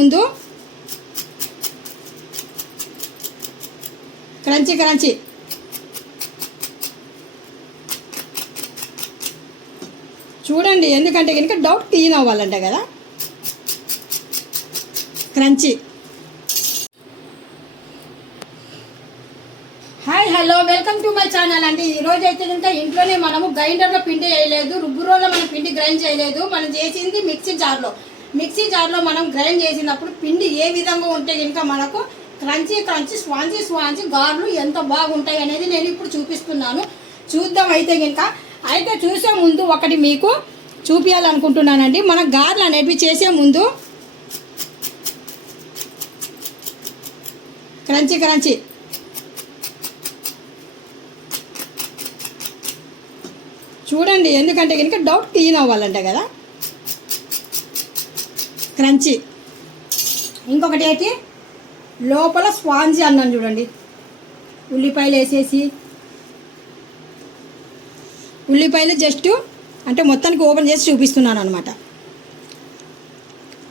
ముందు. Crunchy crunchy. చూడండి ఎందుకంటే కనుక డౌట్ క్లీన్ అవ్వాలంట కదా. Crunchy. Hi hello welcome to my channel అండి. ఈ రోజు అయితే కనుక ఇంట్లోనే మనము గ్రైండర్లో పిండి వేయలేదు. రుబ్బురోలో మనం పిండి గ్రైండ్ చేయలేదు. మనం చేసింది మిక్సీ జార్లో మిక్సీ జార్లో మనం గ్రైండ్ చేసినప్పుడు పిండి ఏ విధంగా ఉంటే కనుక మనకు క్రంచీ క్రంచీ స్వాంచి స్వాంచి గార్లు ఎంత బాగుంటాయి అనేది నేను ఇప్పుడు చూపిస్తున్నాను. చూద్దాం అయితే కనుక అయితే చూసే ముందు ఒకటి మీకు చూపించాలనుకుంటున్నానండి మన గార్లు అనేవి చేసే ముందు క్రంచీ క్రంచీ. చూడండి ఎందుకంటే కనుక డౌట్ క్లీన్ అవ్వాలంట కదా. క్రంచి. ఇంకొకటి ఏంటి లోపల స్పాంజీ అన్నాను చూడండి. ఉల్లిపాయలు వేసేసి. ఉల్లిపాయలు జస్ట్ అంటే మొత్తానికి ఓపెన్ చేసి చూపిస్తున్నాను అనమాట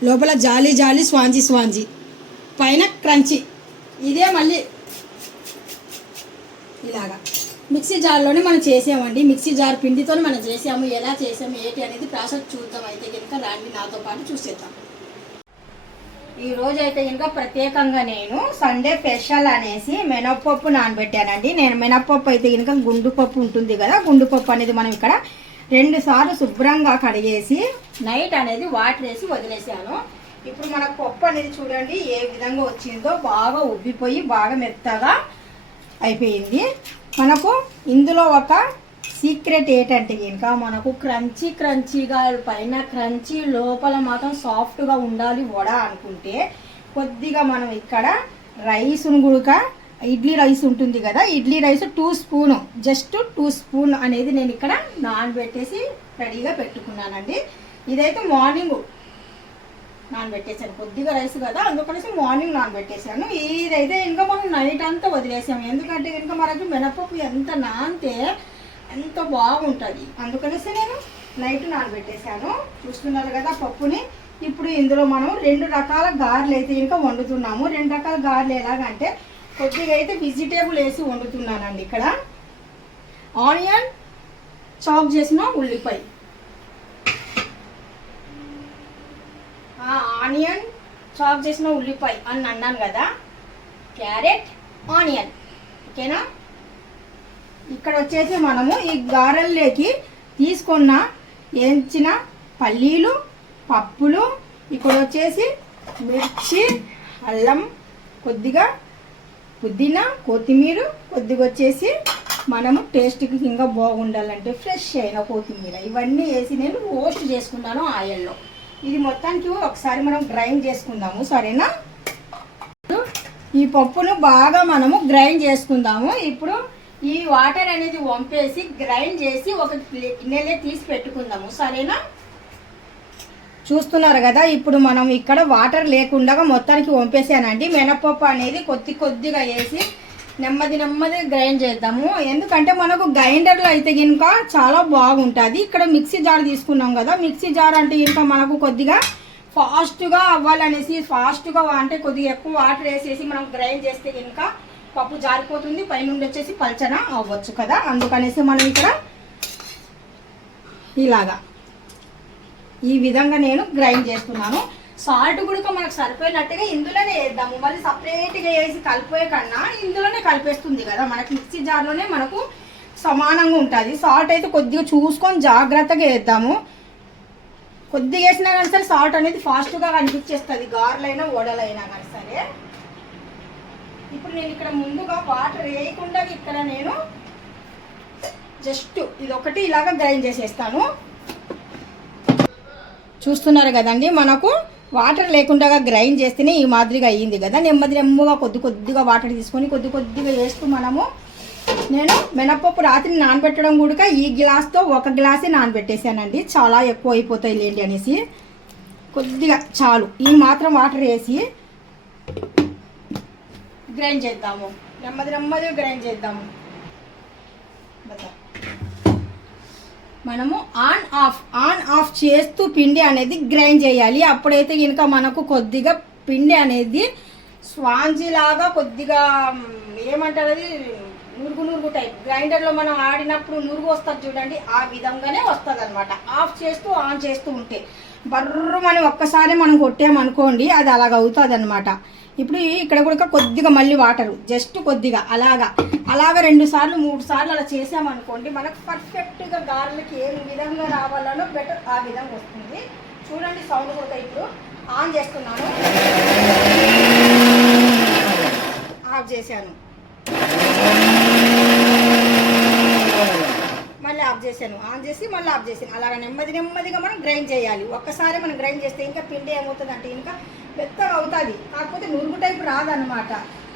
లోపల జాలి జాలి స్వాంజీ స్వాంజీ. పైన క్రంచి. ఇదే మళ్ళీ ఇలాగా. మిక్సీ జార్లోనే మనం చేసామండి. మిక్సీ జార్ పిండితో మనం చేసాము. ఎలా చేసాము ఏంటి అనేది ప్రాసెస్ చూద్దాం. అయితే కనుక రాండి నాతో పాటు చూసేద్దాం. ఈ రోజు అయితే ఇంకా ప్రత్యేకంగా నేను సండే స్పెషల్ అనేసి మినప్పప్పు నానబెట్టానండి. నేను మినప్పప్పు అయితే కనుక గుండుపప్పు ఉంటుంది కదా గుండుపప్పు అనేది మనం ఇక్కడ రెండు సార్లు శుభ్రంగా కడిగేసి నైట్ అనేది వాటర్ వేసి వదిలేసాను. ఇప్పుడు మన పప్పు అనేది చూడండి ఏ విధంగా వచ్చిందో బాగా ఉబ్బిపోయి బాగా మెత్తగా అయిపోయింది. మనకు ఇందులో ఒక సీక్రెట్ ఏంటంటే ఇంకా మనకు క్రంచీ క్రంచీగా పైన క్రంచీ లోపల మాత్రం సాఫ్ట్గా ఉండాలి వడ అనుకుంటే కొద్దిగా మనం ఇక్కడ రైస్ను గుడక ఇడ్లీ రైస్ ఉంటుంది కదా idli rice two spoon just two spoon అనేది నేను ఇక్కడ నానబెట్టేసి రెడీగా పెట్టుకున్నానండి. ఇదైతే మార్నింగ్ నానబెట్టేసాను కొద్దిగా రైస్ కదా అందుకనేసి మార్నింగ్ నానబెట్టేసాను ఇదైతే ఇంకా మనం నైట్ అంతా వదిలేసాము. ఎందుకంటే ఇంకా మనకి మినపప్పు ఎంత నానితే ఎంత బాగుంటుంది. అందుకనేసి నేను నైట్ నానబెట్టేశాను. చూస్తున్నారు కదా పప్పుని. ఇప్పుడు ఇందులో మనం రెండు రకాల గారెలు అయితే ఇంకా వండుతున్నాము. రెండు రకాల గారెలు ఎలాగంటే కొద్దిగా అయితే వెజిటేబుల్ వేసి వండుతున్నానండి ఇక్కడ. ఆనియన్ చాప్ చేసిన ఉల్లిపాయ. ఆనియన్ చాప్ చేసిన ఉల్లిపాయ అని అన్నాను కదా. క్యారెట్ ఆనియన్ ఓకేనా ఇక్కడ వచ్చేసి మనము ఈ గారెల్లోకి తీసుకున్న వేయించిన పల్లీలు పప్పులు ఇక్కడ వచ్చేసి మిర్చి అల్లం కొద్దిగా పుదీనా కొత్తిమీర కొద్దిగా వచ్చేసి మనము టేస్ట్కి ఇంకా బాగుండాలంటే ఫ్రెష్ అయిన కొత్తిమీర. ఇవన్నీ వేసి నేను రోస్ట్ చేసుకున్నాను ఆయిల్లో. ఇది మొత్తానికి ఒకసారి మనం గ్రైండ్ చేసుకుందాము సరేనా? ఈ పప్పును బాగా మనము గ్రైండ్ చేసుకుందాము. ఇప్పుడు ఈ వాటర్ అనేది వంపేసి గ్రైండ్ చేసి ఒక గిన్నెలే తీసి పెట్టుకుందాము. సరేనా? చూస్తున్నారు కదా ఇప్పుడు మనం ఇక్కడ వాటర్ లేకుండా మొత్తానికి వంపేసానండి. మినపప్పు అనేది కొద్ది కొద్దిగా వేసి నెమ్మది నెమ్మది గ్రైండ్ చేద్దాము. ఎందుకంటే మనకు గ్రైండర్లో అయితే కనుక చాలా బాగుంటుంది. ఇక్కడ మిక్సీ జార్ తీసుకున్నాం కదా మిక్సీ జార్ అంటే ఇంకా మనకు కొద్దిగా ఫాస్ట్గా అవ్వాలనేసి ఫాస్ట్గా అంటే కొద్దిగా ఎక్కువ వాటర్ వేసేసి మనం గ్రైండ్ చేస్తే కనుక పప్పు జారిపోతుంది పైనుండి వచ్చేసి పల్చన అవ్వచ్చు కదా? అందుకనేసి మనం ఇక్కడ ఇలాగా ఈ విధంగా నేను గ్రైండ్ చేస్తున్నాను. సాల్ట్ కూడా మనకు సరిపోయినట్టుగా ఇందులోనే వేద్దాము. మళ్ళీ సపరేట్గా వేసి కలిపోయే కన్నా ఇందులోనే కలిపేస్తుంది కదా? మనకి మిక్సీ జార్లోనే మనకు సమానంగా ఉంటుంది. సాల్ట్ అయితే కొద్దిగా చూసుకొని జాగ్రత్తగా వేద్దాము. కొద్దిగా వేసినా కానీ సరే సాల్ట్ అనేది ఫాస్ట్గా కనిపించేస్తుంది. గారెలైనా ఓడలైనా కానీ సరే. ఇప్పుడు నేను ఇక్కడ ముందుగా వాటర్ వేయకుండా ఇక్కడ నేను జస్ట్ ఇది ఒకటి ఇలాగ గ్రైండ్ చేసేస్తాను. చూస్తున్నారు కదండి మనకు వాటర్ లేకుండా గ్రైండ్ చేస్తేనే ఈ మాదిరిగా అయ్యింది కదా. నెమ్మది నెమ్మగా కొద్ది కొద్దిగా వాటర్ తీసుకొని కొద్ది కొద్దిగా వేస్తూ మనము నేను మినపప్పు రాత్రి నానబెట్టడం కూడా ఈ గ్లాస్తో ఒక గ్లాసే నానబెట్టేసానండి చాలా ఎక్కువ అయిపోతాయి లేండి అనేసి. కొద్దిగా చాలు. ఈ మాత్రం వాటర్ వేసి గ్రైండ్ చేద్దాము. నెమ్మది నెమ్మదిగా గ్రైండ్ చేద్దాము. మనము ఆన్ ఆఫ్ ఆన్ ఆఫ్ చేస్తూ పిండి అనేది గ్రైండ్ చేయాలి. అప్పుడైతే కనుక మనకు కొద్దిగా పిండి అనేది స్వాంజీలాగా కొద్దిగా ఏమంటారు అది నురుగు నురుగు టైప్. గ్రైండర్లో మనం ఆడినప్పుడు నురుగు వస్తుంది చూడండి ఆ విధంగానే వస్తుంది అనమాట ఆఫ్ చేస్తూ ఆన్ చేస్తూ ఉంటే బర్రు మనం ఒక్కసారి మనం కొట్టామనుకోండి అది అలాగ అవుతుంది అనమాట ఇప్పుడు ఇక్కడ కూడా కొద్దిగా మళ్ళీ వాటరు జస్ట్ కొద్దిగా అలాగా. అలాగ రెండు సార్లు మూడు సార్లు అలా చేసామనుకోండి మనకు పర్ఫెక్ట్గా గారెలకి ఏ విధంగా రావాలనో బెటర్ ఆ విధంగా వస్తుంది. చూడండి సౌండ్ కూడా ఇప్పుడు. ఆన్ చేస్తున్నాను. ఆఫ్ చేశాను. మళ్ళీ ఆఫ్ చేశాను. ఆన్ చేసి మళ్ళీ ఆఫ్ చేశాను. అలాగ నెమ్మది నెమ్మదిగా మనం గ్రైండ్ చేయాలి. ఒక్కసారి మనం గ్రైండ్ చేస్తే ఇంకా పిండి ఏమవుతుంది అంటే ఇంకా పెద్దగా అవుతుంది. కాకపోతే నురుగు టైపు రాదనమాట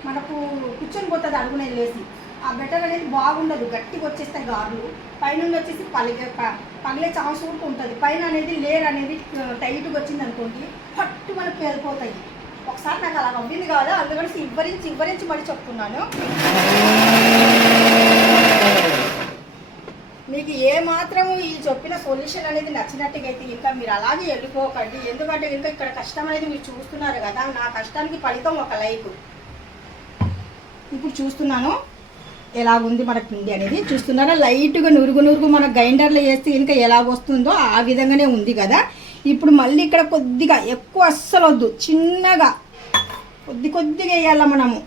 మనకు కూర్చొని పోతుంది అడుగునే లేసి. ఆ బెటర్ అనేది బాగుండదు. గట్టిగా వచ్చేస్తాయి గార్లు. పైనుండి వచ్చేసి పలిగే పగిలే ఛాన్స్ కూడా ఉంటుంది. పైన అనేది లేర్ అనేది టైట్గా వచ్చింది అనుకోండి పట్టు మనకు పేలిపోతాయి. ఒకసారి నాకు అలా అవ్వింది కాదా? అందుకని ఇవ్వరించి ఇవ్వరించి మరి చెప్తున్నాను. మీకు ఏ మాత్రము ఈ చెప్పిన సొల్యూషన్ అనేది నచ్చినట్టుగా అయితే ఇంకా మీరు అలాగే వెళ్ళిపోకండి ఎందుకంటే ఇంకా ఇక్కడ కష్టం అనేది మీరు చూస్తున్నారు కదా నా కష్టానికి ఫలితం ఒక లైఫ్. ఇప్పుడు చూస్తున్నాను ఎలా ఉంది మన పిండి అనేది. చూస్తున్నారా లైట్గా నురుగు నురుగు మన గ్రైండర్లో వేస్తే ఇంకా ఎలా వస్తుందో ఆ విధంగానే ఉంది కదా. ఇప్పుడు మళ్ళీ ఇక్కడ కొద్దిగా ఎక్కువ అస్సలు వద్దు చిన్నగా కొద్ది కొద్దిగా వేయాల మనము.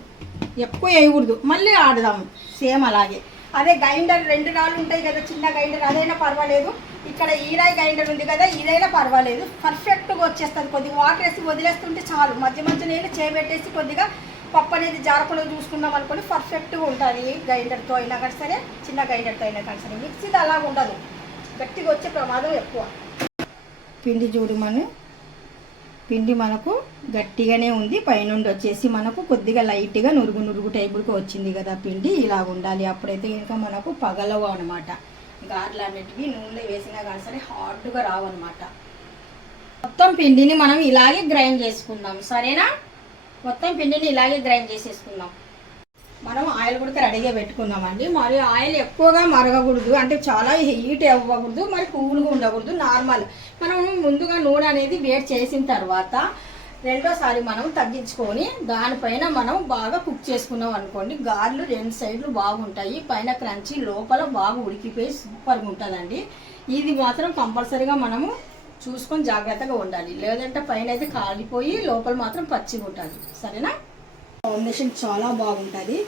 ఎక్కువ వేయకూడదు మళ్ళీ ఆడదాము. సేమ్ అలాగే. అదే గ్రైండర్ రెండు రాళ్ళు ఉంటాయి కదా చిన్న గ్రైండర్ అదైనా పర్వాలేదు. ఇక్కడ ఈరాయి గ్రైండర్ ఉంది కదా ఇదైనా పర్వాలేదు. పర్ఫెక్ట్గా వచ్చేస్తుంది కొద్దిగా. వాటర్ వేసి వదిలేస్తుంటే చాలు. మధ్య మధ్య నేను చేపెట్టేసి కొద్దిగా పప్పు అనేది జారకుండా చూసుకుందాం అనుకోని పర్ఫెక్ట్గా ఉంటుంది గ్రైండర్తో అయినా కానీ సరే చిన్న గ్రైండర్తో అయినా కానీ సరే. మిక్సీది అలాగ ఉండదు గట్టిగా వచ్చే ప్రమాదం ఎక్కువ. పిండి చూడమని పిండి మనకు గట్టిగానే ఉంది పైనుండి వచ్చేసి మనకు కొద్దిగా లైట్గా నురుగు నురుగు టైపుకి వచ్చింది కదా పిండి ఇలా ఉండాలి. అప్పుడైతే ఇంకా మనకు పగలవు అనమాట గార్లు అనేటివి నూనెలో వేసినా కానీ సరే హార్డ్గా రావు అనమాట మొత్తం పిండిని మనం ఇలాగే గ్రైండ్ చేసుకుందాం. సరేనా? మొత్తం పిండిని ఇలాగే గ్రైండ్ చేసేసుకుందాం. మనం ఆయిల్ కూడా రెడీగా పెట్టుకుందామండి. మరి ఆయిల్ ఎక్కువగా మరగకూడదు. అంటే చాలా హీట్ అవ్వకూడదు. మరి కూల్గా ఉండకూడదు. నార్మల్. మనం ముందుగా నూనె అనేది వేడి చేసిన తర్వాత రెండోసారి మనం తగ్గించుకొని దానిపైన మనం బాగా కుక్ చేసుకున్నాం అనుకోండి గార్లు రెండు సైడ్లు బాగుంటాయి పైన క్రంచి లోపల బాగా ఉడికిపోయి సూపర్గా ఉంటుందండి. ఇది మాత్రం కంపల్సరీగా మనము చూసుకొని జాగ్రత్తగా ఉండాలి. లేదంటే పైన అయితే కాలిపోయి లోపల మాత్రం పచ్చిగా ఉంటుంది. సరేనా? కాంబినేషన్ చాలా బాగుంటుంది.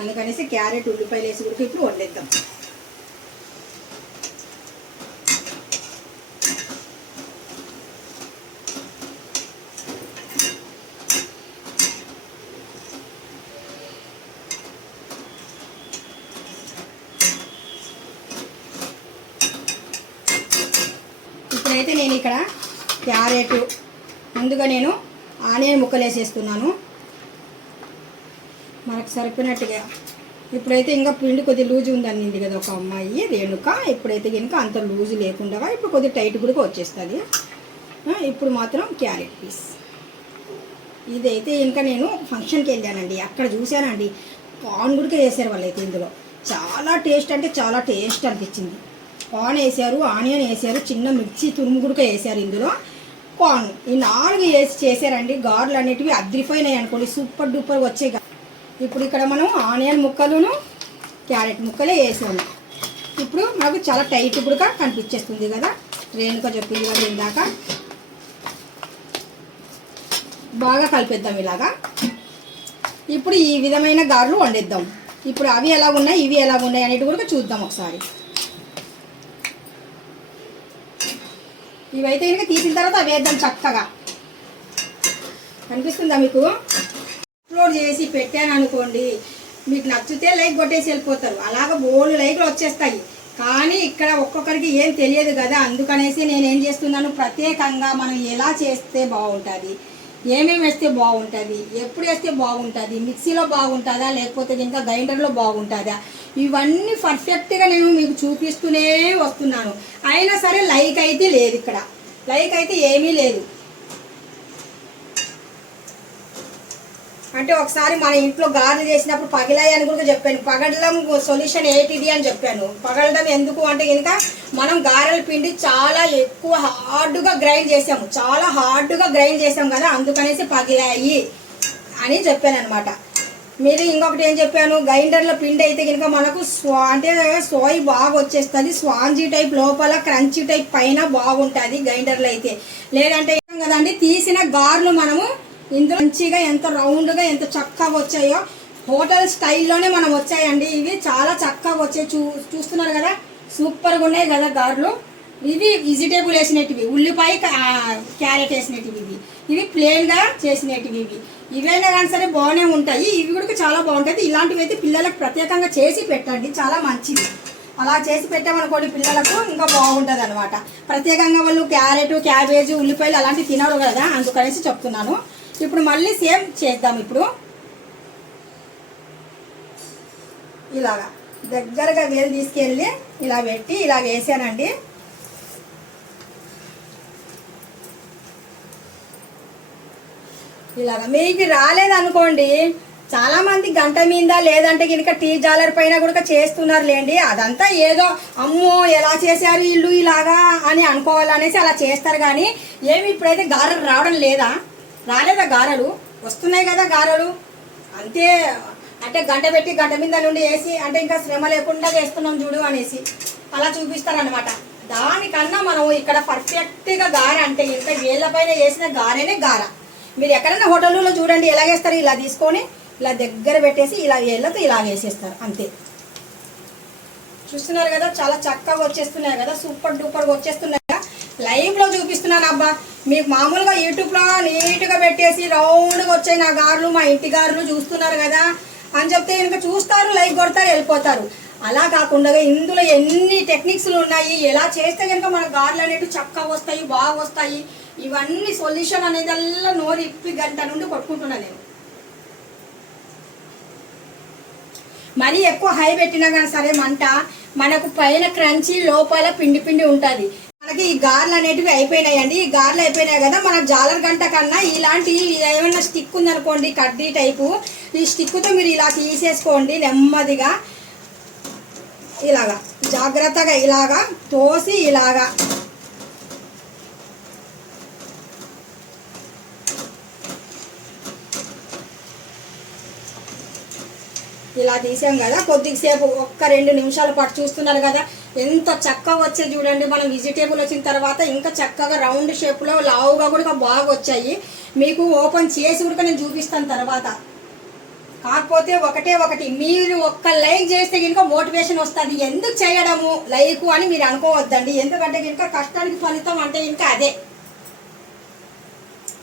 అందుకనేసి క్యారెట్ ఉల్లిపాయలు వేసి కూడా ఇప్పుడు వండేద్దాం. అయితే నేను ఇక్కడ క్యారెట్ ముందుగా నేను ఆనియన్ ముక్కలు వేసేస్తున్నాను. మనకు సరిపోయినట్టుగా. ఇప్పుడైతే ఇంకా పిండి కొద్దిగా లూజు ఉందనింది కదా ఒక అమ్మాయి రేణుక. ఇప్పుడైతే కనుక అంత లూజు లేకుండా ఇప్పుడు కొద్దిగా టైట్ కూడా వచ్చేస్తుంది. ఇప్పుడు మాత్రం క్యారెట్ పీస్. ఇదైతే ఇంకా నేను ఫంక్షన్కి వెళ్ళానండి. అక్కడ చూశానండి. పాన్ కూడా వేసారు వాళ్ళైతే ఇందులో. చాలా టేస్ట్ అంటే చాలా టేస్ట్ అనిపించింది. కార్న్ వేసారు ఆనియన్ వేసారు చిన్న మిర్చి తురుముగుడుక వేసారు ఇందులో. కార్న్ ఈ నాలుగు వేసి చేశారండి గార్లు అనేటివి అద్రిపోయినాయి అనుకోండి. సూపర్ డూపర్ వచ్చాయి ఇప్పుడు ఇక్కడ మనం ఆనియన్ ముక్కలును క్యారెట్ ముక్కలే వేసాము. ఇప్పుడు మనకు చాలా టైట్ కూడా కనిపించేస్తుంది కదా. రేణుక చెప్పింది కదా ఇందాక. బాగా కలిపేద్దాం ఇలాగా. ఇప్పుడు ఈ విధమైన గారెలు వండేద్దాం. ఇప్పుడు అవి ఎలా ఉన్నాయి ఇవి ఎలా ఉన్నాయి అనేటి కూడా చూద్దాం ఒకసారి. ఇవైతే కనుక తీసిన తర్వాత అవి వేద్దాం చక్కగా. అనిపిస్తుందా మీకు? అప్లోడ్ చేసి పెట్టాను అనుకోండి మీకు నచ్చితే లైక్ కొట్టేసి వెళ్ళిపోతారు. అలాగ బోల్డ్ లైక్లు వచ్చేస్తాయి. కానీ ఇక్కడ ఒక్కొక్కరికి ఏం తెలియదు కదా అందుకనేసి నేను ఏం చేస్తున్నాను ప్రత్యేకంగా మనం ఎలా చేస్తే బాగుంటుంది? ఏమేమి వేస్తే బాగుంటుంది? ఎప్పుడు వేస్తే బాగుంటుంది? మిక్సీలో బాగుంటుందా? లేకపోతే ఇంకా గ్రైండర్లో బాగుంటుందా? ఇవన్నీ పర్ఫెక్ట్గా నేను మీకు చూపిస్తూనే వస్తున్నాను. అయినా సరే లైక్ అయితే లేదు ఇక్కడ. లైక్ అయితే ఏమీ లేదు. అంటే ఒకసారి మన ఇంట్లో గారెలు చేసినప్పుడు పగిలాయి అని కూడా చెప్పాను. పగడడం సొల్యూషన్ ఏంటిది అని చెప్పాను. పగలడం ఎందుకు అంటే కనుక మనం గారెల పిండి చాలా ఎక్కువ హార్డ్గా గ్రైండ్ చేసాము. చాలా హార్డ్గా గ్రైండ్ చేసాం కదా అందుకనేసి పగిలాయి అని చెప్పాను అనమాట మీరు ఇంకొకటి ఏం చెప్పాను? గ్రైండర్లో పిండి అయితే కనుక మనకు స్వా అంటే సోయి బాగా వచ్చేస్తుంది. స్వాంజీ టైప్ లోపల క్రంచీ టైప్ పైన బాగుంటుంది గ్రైండర్లో అయితే. లేదంటే ఏం కదండి తీసిన గారెలు మనము ఇందులో మంచిగా ఎంత రౌండ్గా ఎంత చక్కగా వచ్చాయో హోటల్ స్టైల్లోనే మనం వచ్చాయండి. ఇవి చాలా చక్కగా వచ్చాయి. చూ చూస్తున్నారు కదా? సూపర్గా ఉన్నాయి కదా గార్లు? ఇవి వెజిటేబుల్ వేసినట్టువి ఉల్లిపాయ క్యారెట్ వేసినట్టువి ఇవి. ఇవి ప్లెయిన్గా చేసినట్టువి ఇవి. ఇవైనా కానీ సరే బాగానే ఉంటాయి. ఇవి కూడా చాలా బాగుంటుంది ఇలాంటివి అయితే పిల్లలకు ప్రత్యేకంగా చేసి పెట్టండి. చాలా మంచిది. అలా చేసి పెట్టామనుకోండి పిల్లలకు ఇంకా బాగుంటుంది అనమాట ప్రత్యేకంగా వాళ్ళు క్యారెట్ క్యాబేజ్ ఉల్లిపాయలు అలాంటివి తినరు కదా? అందుకనేసి చెప్తున్నాను. ఇప్పుడు మళ్ళీ సేమ్ చేద్దాం ఇప్పుడు. ఇలాగా దగ్గరగా వేలు తీసుకెళ్ళి ఇలా పెట్టి ఇలా వేసానండి. ఇలాగ మీకు రాలేదనుకోండి చాలామంది గంట మీద లేదంటే కనుక టీ జాలర్ పైన కూడా చేస్తున్నారు లేండి అదంతా ఏదో అమ్మో ఎలా చేశారు ఇల్లు ఇలాగా అని అనుకోవాలనేసి అలా చేస్తారు కానీ ఏమి ఇప్పుడైతే గారెలు రావడం లేదా? రాలేదా గారెలు? వస్తున్నాయి కదా గారెలు. అంతే అంటే గంట పెట్టి గంట మీద నుండి వేసి అంటే ఇంకా శ్రమ లేకుండా చేస్తున్నాం చూడు అనేసి. అలా చూపిస్తారనమాట దానికన్నా మనం ఇక్కడ పర్ఫెక్ట్గా గారె అంటే ఇంత వేళ్ళ పైన వేసిన గారెనే గార. మీరు ఎక్కడైనా హోటల్లో చూడండి ఎలా వేస్తారు ఇలా తీసుకొని ఇలా దగ్గర పెట్టేసి ఇలా వేళ్ళతో ఇలా వేసేస్తారు. అంతే. చూస్తున్నారు కదా చాలా చక్కగా వచ్చేస్తున్నాయి కదా సూపర్ డూపర్గా వచ్చేస్తున్నాయి. లైవ్లో చూపిస్తున్నాను అబ్బా. మీకు మామూలుగా యూట్యూబ్లో నీట్గా పెట్టేసి రౌండ్గా వచ్చాయి నా గారులు మా ఇంటి గారులు చూస్తున్నారు కదా. అని చెప్తే ఇంకా చూస్తారు లైక్ కొడతారు వెళ్ళిపోతారు. అలా కాకుండా ఇందులో ఎన్ని టెక్నిక్స్లు ఉన్నాయి ఎలా చేస్తే కనుక మన గారులు అనేవి చక్కగా వస్తాయి బాగా వస్తాయి ఇవన్నీ సొల్యూషన్ అనేదల్లా నోరు ఇప్పి గంట నుండి కొట్టుకుంటున్నా నేను. మరీ ఎక్కువ హై పెట్టినా కానీ సరే మంట మనకు పైన క్రంచి లోపల పిండి పిండి ఉంటుంది. మనకి ఈ గార్లు అనేటివి అయిపోయినాయండి. ఈ గార్లు అయిపోయినాయి కదా మన జాలర్ గంట కన్నా ఇలాంటి ఏమైనా స్టిక్ ఉందనుకోండి కడ్డీ టైపు ఈ స్టిక్తో మీరు ఇలా తీసేసుకోండి నెమ్మదిగా. ఇలాగా జాగ్రత్తగా ఇలాగా తోసి ఇలాగా. ఇలా తీసాం కదా కొద్దిసేపు ఒక్క రెండు నిమిషాల పాటు చూస్తున్నారు కదా ఎంత చక్కగా వచ్చాయి చూడండి. మనం వెజిటేబుల్ వచ్చిన తర్వాత ఇంకా చక్కగా రౌండ్ షేప్లో లావుగా కూడా బాగా వచ్చాయి. మీకు ఓపెన్ చేసి కూడా నేను చూపిస్తాను తర్వాత. కాకపోతే ఒకటే ఒకటి మీరు ఒక్క లైక్ చేస్తే కనుక మోటివేషన్ వస్తుంది. ఎందుకు చేయడము? లైక్ అని మీరు అనుకోవద్దండి. ఎందుకంటే కనుక కష్టానికి ఫలితం అంటే ఇంకా అదే.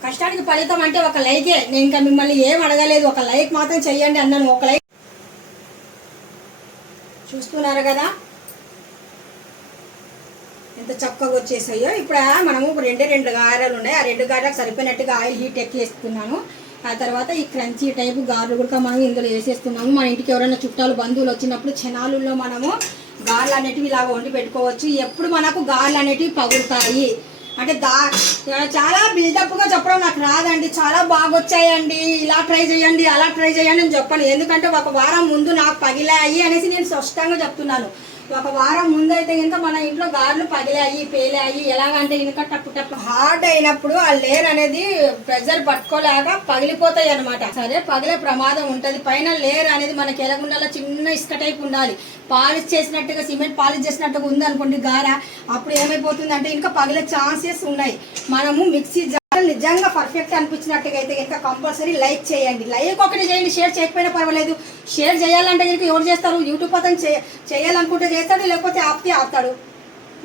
కష్టానికి ఫలితం అంటే ఒక లైకే నేను ఇంకా మిమ్మల్ని ఏం అడగలేదు. ఒక లైక్ మాత్రం చెయ్యండి అన్నాను. ఒక లైక్ చూస్తున్నారు కదా? ఎంత చక్కగా వచ్చేసాయో. ఇప్పుడు మనము రెండే రెండు గారెలు ఉన్నాయి. ఆ రెండు గారెలకు సరిపోయినట్టుగా ఆయిల్ హీట్ ఎక్కేస్తున్నాను ఆ తర్వాత ఈ క్రంచీ టైపు గారెలు కూడా మనం ఇందులో వేసేస్తున్నాము. మన ఇంటికి ఎవరైనా చుట్టాలు బంధువులు వచ్చినప్పుడు చెనాలుల్లో మనము గారెలు అనేటివి ఇలా వండి పెట్టుకోవచ్చు. ఎప్పుడు మనకు గారెలు అనేటివి పగులుతాయి. అంటే దా చాలా బిల్డప్గా చెప్పడం నాకు రాదండి. చాలా బాగా వచ్చాయండి ఇలా ట్రై చేయండి అలా ట్రై చేయండి అని చెప్పాను. ఎందుకంటే ఒక వారం ముందు నాకు పగిలాయి అనేసి నేను స్పష్టంగా చెప్తున్నాను. ఒక వారం ముందు అయితే కనుక మన ఇంట్లో గారెలు పగిలాయి పేలాయి ఎలాగంటే కనుక టప్పు టప్పు హార్డ్ అయినప్పుడు ఆ లేయర్ అనేది ప్రెజర్ పట్టుకోలేక పగిలిపోతాయి అనమాట సరే పగిలే ప్రమాదం ఉంటది. పైన లేయర్ అనేది మనకి ఎలాగుండాలో చిన్న ఇసుక టైప్ ఉండాలి. పాలిష్ చేసినట్టుగా సిమెంట్ పాలిష్ చేసినట్టుగా ఉంది అనుకోండి గార అప్పుడు ఏమైపోతుంది అంటే ఇంకా పగిలే ఛాన్సెస్ ఉన్నాయి. మనము మిక్సీ జార్ నిజంగా పర్ఫెక్ట్ అనిపించినట్టుగా అయితే కనుక కంపల్సరీ లైక్ చేయండి. లైక్ ఒకటి చేయండి షేర్ చేయకపోయినా పర్వాలేదు. షేర్ చేయాలంటే కనుక ఎవరు చేస్తారు? యూట్యూబ్ అతను చేయాలనుకుంటే చేస్తాడు లేకపోతే ఆపితే ఆపుతాడు.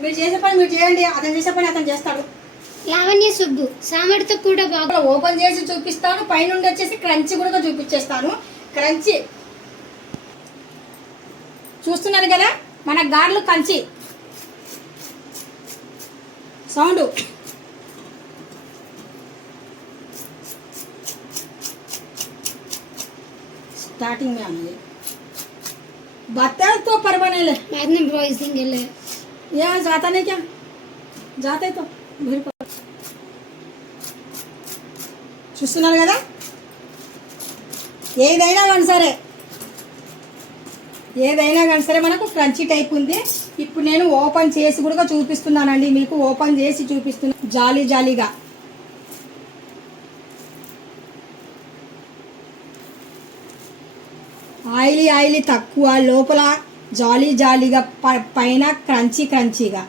మీరు చేసే పని మీరు చేయండి అతను చేసే పని అతను చేస్తాడు. లావణ్య సుబ్బు సామర్థ్యం కూడా బాగా ఓపెన్ చేసి చూపిస్తాను పైనుండి వచ్చేసి క్రంచి కూడా చూపించేస్తాను. క్రంచి చూస్తున్నారు కదా? మన గార్లు కంచి సౌండ్ स्टार्टिंग में आना है बता तो पर बने ले बाद में वॉइसिंग है यहाँ जाता नहीं क्या जाते तो भीड़ पर చూస్తున్నారు కదా ఏదైనా కానీ సరే ఏదైనా కానీ సరే మనకు క్రంచీ టైప్ ఉంది ఇప్పుడు నేను ఓపెన్ చేసి కూడా చూపిస్తున్నానండి మీకు ఓపెన్ చేసి చూపిస్తున్నా జాలీ జాలీగా ఆయిలీ ఆయిలీ తక్కువ లోపల జాలీ జాలీగా ప- పైన క్రంచీ క్రంచీగా.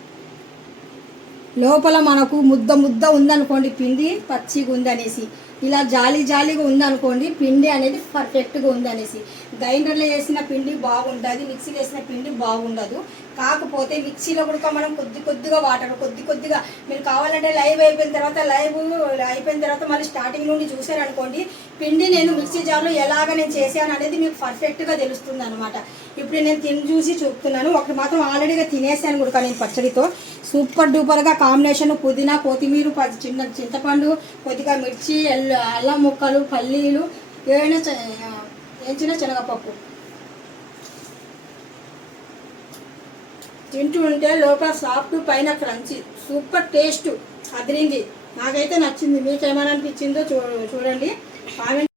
లోపల మనకు ముద్ద ముద్ద ఉందనుకోండి పిండి పచ్చిగా ఉందనేసి ఇలా జాలీ జాలీగా ఉందనుకోండి పిండి అనేది పర్ఫెక్ట్గా ఉందనేసి. గ్రైండర్లో వేసిన పిండి బాగుంటుంది మిక్సీలో వేసిన పిండి బాగుండదు. కాకపోతే మిక్సీలో కూడా మనం కొద్ది కొద్దిగా వాటర్ కొద్ది కొద్దిగా మీరు కావాలంటే లైవ్ అయిపోయిన తర్వాత లైవ్ అయిపోయిన తర్వాత మళ్ళీ స్టార్టింగ్ నుండి చూసారనుకోండి పిండి నేను మిక్సీ జార్లో ఎలాగ నేను చేశాను అనేది మీకు పర్ఫెక్ట్గా తెలుస్తుంది అనమాట ఇప్పుడు నేను తిని చూసి చూపుతున్నాను. ఒకటి మాత్రం ఆల్రెడీగా తినేసాను కూడా నేను పచ్చడితో. సూపర్ డూపర్గా కాంబినేషన్ పుదీనా కొత్తిమీర చిన్న చింతపండు కొద్దిగా మిర్చి ఎల్- అల్లం ముక్కలు పల్లీలు ఏమైనా వేయించిన శనగపప్పు? తింటూ ఉంటే లోపల సాఫ్ట్ పైన క్రంచి సూపర్ టేస్ట్ అదిరింది. నాకైతే నచ్చింది. మీకు ఏమైనా అనిపించిందో చూ చూడండి. కామెంట్